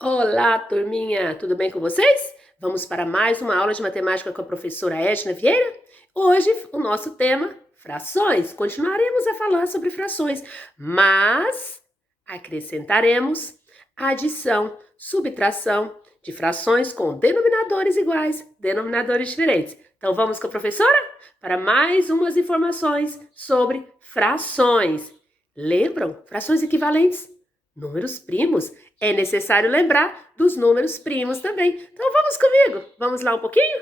Olá, turminha! Tudo bem com vocês? Vamos para mais uma aula de matemática com a professora Edna Vieira? Hoje, o nosso tema, frações. Continuaremos a falar sobre frações, mas acrescentaremos adição, subtração de frações com denominadores iguais, denominadores diferentes. Então, vamos com a professora para mais umas informações sobre frações. Lembram? Frações equivalentes, números primos. É necessário lembrar dos números primos também. Então vamos comigo? Vamos lá um pouquinho?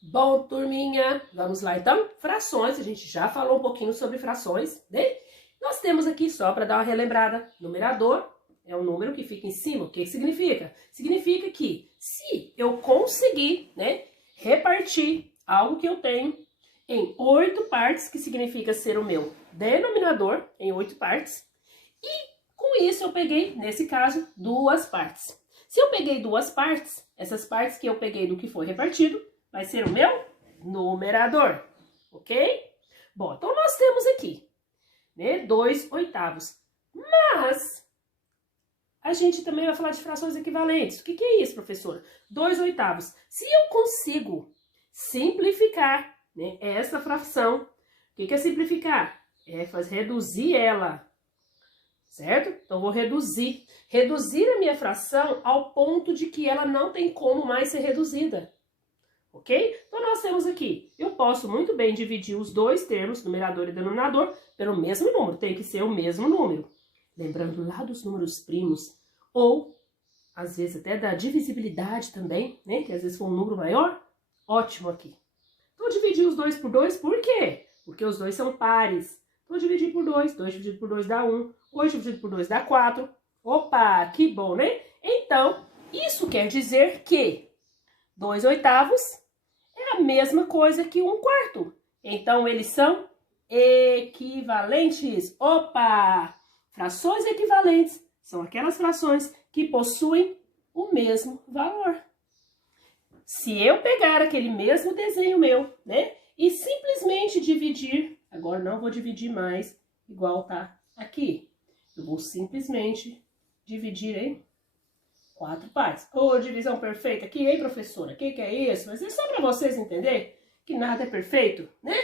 Bom, turminha, vamos lá então. Frações, a gente já falou um pouquinho sobre frações, né? Nós temos aqui, só para dar uma relembrada, numerador é um número que fica em cima. O que significa? Significa que se eu conseguir, né, repartir algo que eu tenho em 8 partes, que significa ser o meu denominador em 8 partes, e com isso eu peguei, nesse caso, 2 partes. Se eu peguei 2 partes, essas partes que eu peguei do que foi repartido, vai ser o meu numerador, ok? Bom, então nós temos aqui, né, 2/8. Mas a gente também vai falar de frações equivalentes. O que é isso, professora? 2/8. Se eu consigo simplificar, né, essa fração, o que é simplificar? É reduzir ela. Certo? Então, vou reduzir. Reduzir a minha fração ao ponto de que ela não tem como mais ser reduzida. Ok? Então, nós temos aqui, eu posso muito bem dividir os dois termos, numerador e denominador, pelo mesmo número. Tem que ser o mesmo número. Lembrando lá dos números primos. Ou, às vezes, até da divisibilidade também, né? Que às vezes for um número maior. Ótimo aqui. Então, dividir os dois por 2, por quê? Porque os dois são pares. Então, dividir por 2, 2 dividido por 2 dá 1, 8 dividido por 2 dá 4. Opa, que bom, né? Então, isso quer dizer que 2/8 é a mesma coisa que 1/4. Então, eles são equivalentes. Opa! Frações equivalentes são aquelas frações que possuem o mesmo valor. Se eu pegar aquele mesmo desenho meu, né, e simplesmente dividir, agora não vou dividir mais igual tá aqui. Eu vou simplesmente dividir em 4 partes. Ô, divisão perfeita aqui, hein, professora? O que é isso? Mas é só para vocês entenderem que nada é perfeito, né?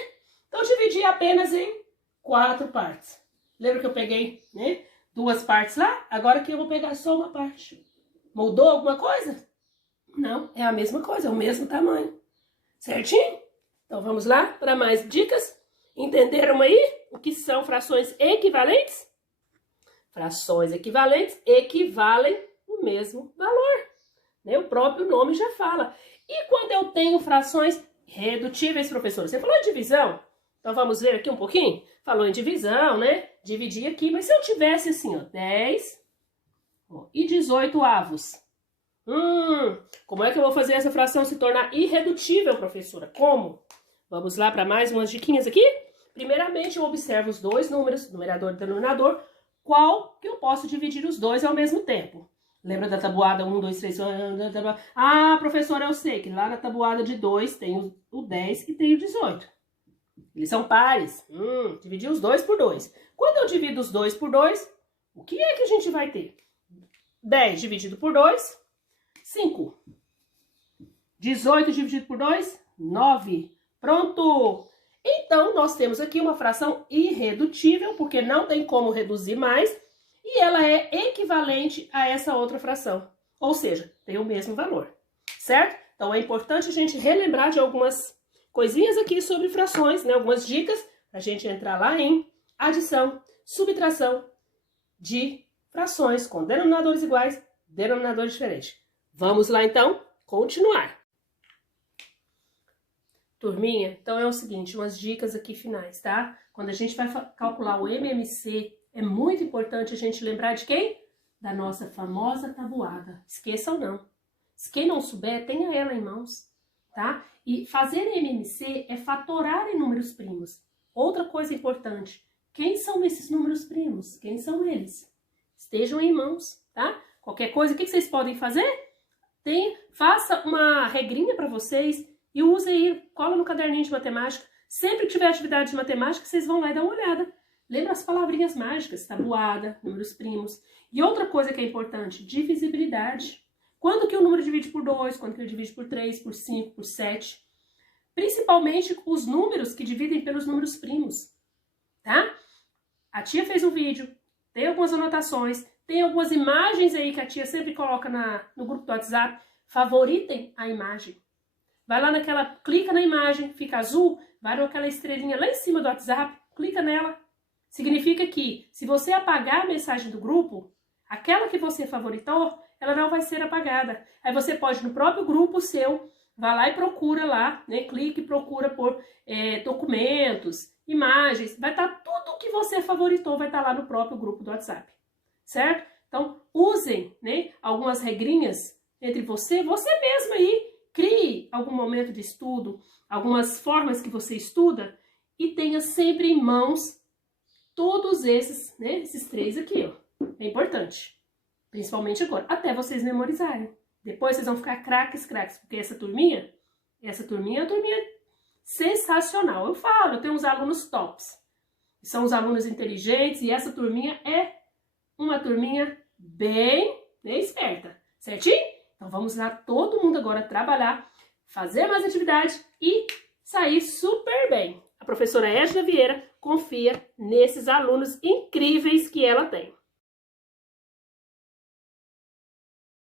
Então, dividi apenas em 4 partes. Lembra que eu peguei, né, 2 partes lá? Agora aqui eu vou pegar só uma parte. Mudou alguma coisa? Não, é a mesma coisa, é o mesmo tamanho. Certinho? Então, vamos lá para mais dicas. Entenderam aí o que são frações equivalentes? Frações equivalentes equivalem o mesmo valor, né? O próprio nome já fala. E quando eu tenho frações redutíveis, professor? Você falou em divisão? Então, vamos ver aqui um pouquinho? Falou em divisão, né? Dividir aqui, mas se eu tivesse assim, ó, 10 e 18avos. Como é que eu vou fazer essa fração se tornar irredutível, professora? Como? Vamos lá para mais umas diquinhas aqui? Primeiramente, eu observo os dois números, numerador e denominador, qual que eu posso dividir os dois ao mesmo tempo. Lembra da tabuada 1, 2, 3? Ah, professora, eu sei que lá na tabuada de 2 tem o 10 e tem o 18. Eles são pares. Dividir os dois por 2. Quando eu divido os dois por 2, o que é que a gente vai ter? 10 dividido por 2, 5. 18 dividido por 2, 9. Pronto! Então, nós temos aqui uma fração irredutível, porque não tem como reduzir mais, e ela é equivalente a essa outra fração. Ou seja, tem o mesmo valor, certo? Então, é importante a gente relembrar de algumas coisinhas aqui sobre frações, né? Algumas dicas, para a gente entrar lá em adição, subtração de frações com denominadores iguais, denominadores diferentes. Vamos lá, então, continuar. Turminha, então é o seguinte, umas dicas aqui finais, tá? Quando a gente vai calcular o MMC, é muito importante a gente lembrar de quem? Da nossa famosa tabuada. Esqueçam não. Se quem não souber, tenha ela em mãos, tá? E fazer MMC é fatorar em números primos. Outra coisa importante, quem são esses números primos? Quem são eles? Estejam em mãos, tá? Qualquer coisa, o que vocês podem fazer? Faça uma regrinha para vocês e use aí, cola no caderninho de matemática. Sempre que tiver atividade de matemática, vocês vão lá e dão uma olhada. Lembra as palavrinhas mágicas, tabuada, números primos. E outra coisa que é importante, divisibilidade. Quando que o número divide por 2, quando que ele divide por 3, por 5, por 7. Principalmente os números que dividem pelos números primos, tá? A tia fez um vídeo, tem algumas anotações, tem algumas imagens aí que a tia sempre coloca no grupo do WhatsApp. Favoritem a imagem. Vai lá clica na imagem, fica azul, vai naquela estrelinha lá em cima do WhatsApp, clica nela. Significa que, se você apagar a mensagem do grupo, aquela que você favoritou, ela não vai ser apagada. Aí você pode, no próprio grupo seu, vai lá e procura lá, né? Clique e procura por documentos, imagens. Vai estar tudo que você favoritou, vai estar lá no próprio grupo do WhatsApp. Certo? Então, usem, né, algumas regrinhas entre você mesmo aí. Crie algum momento de estudo, algumas formas que você estuda e tenha sempre em mãos todos esses, né, esses 3 aqui, ó. É importante. Principalmente agora, até vocês memorizarem. Depois vocês vão ficar craques, porque essa turminha é uma turminha sensacional. Eu falo, eu tenho uns alunos tops. São os alunos inteligentes e essa turminha é uma turminha bem esperta. Certinho? Então vamos lá, todo mundo agora trabalhar, fazer mais atividade e sair super bem. A professora Égida Vieira confia nesses alunos incríveis que ela tem.